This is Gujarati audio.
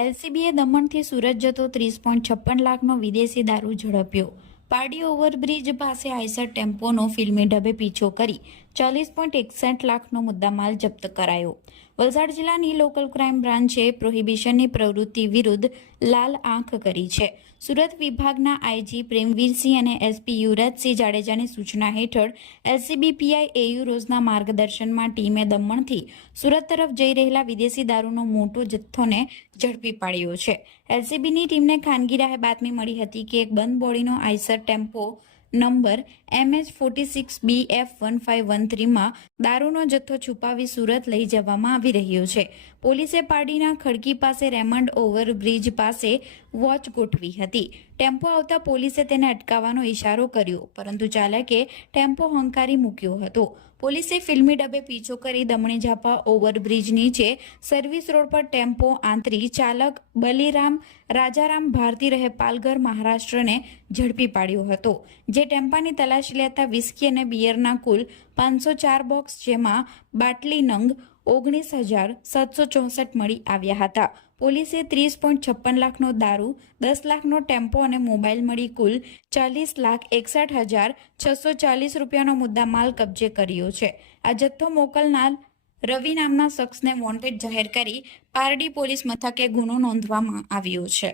એલસીબીએ દમણથી સુરત જતો 30.56 લાખનો વિદેશી દારૂ ઝડપ્યો। પારડી ઓવરબ્રિજ પાસે આઈસર ટેમ્પોનો ફિલ્મી ઢબે પીછો કરી 40.61 લાખનો મુદ્દામાલ જપ્ત કરાયો। વલસાડ જિલ્લાની લોકલ ક્રાઇમ બ્રાન્ચે પ્રોહિબિશનની પ્રવૃત્તિ વિરુદ્ધ લાલ આંખ કરી છે। સુરત વિભાગના આઈજી પ્રેમવીરસિંહ અને એસપી યુવરાજસિંહ જાડેજાની સૂચના હેઠળ એલસીબી પીઆઈ એયુ રોઝના માર્ગદર્શનમાં ટીમે દમણથી સુરત તરફ જઈ રહેલા વિદેશી દારૂનો મોટો જથ્થોને ઝડપી પાડ્યો છે। એલસીબીની ટીમને ખાનગી રાહે બાતમી મળી હતી કે એક બંધ બોડીનો આઈસર ટેમ્પો નંબર MH46BF1513 માં દારૂનો જથ્થો છુપાવી સુરત લઈ જવામાં આવી રહ્યો છે। પોલીસે પારડીના ખડકી પાસે રેમન્ડ ઓવરબ્રિજ પાસે વોચ ગોઠવી હતી। ટેમ્પો આવતા પોલીસે તેને અટકાવવાનો ઇશારો કર્યો, પરંતુ ચાલકે ટેમ્પો હંકારી મૂક્યો હતો। પોલીસે ફિલ્મી ડબે પીછો કરી દમણી ઝાપા ઓવરબ્રિજ નીચે સર્વિસ રોડ પર ટેમ્પો આંતરી ચાલક બલીરામ રાજારામ ભારતી રહે પાલઘર મહારાષ્ટ્રને ઝડપી પાડ્યો હતો, જે ટેમ્પાની તલાશી લેતા વિસ્કી અને બિયરના કુલ 504 બોક્સ જેમાં બાટલી નંગ 19,764 મળી આવ્યા હતા। પોલીસે 30.56 લાખનો દારૂ, 10 લાખનો ટેમ્પો અને મોબાઈલ મળી કુલ 40,61,640 રૂપિયાનો મુદ્દામાલ કબજે કર્યો છે। આ જથ્થો મોકલનાર રવિ નામના શખ્સને વોન્ટેડ જાહેર કરી પારડી પોલીસ મથકે ગુનો નોંધવામાં આવ્યો છે।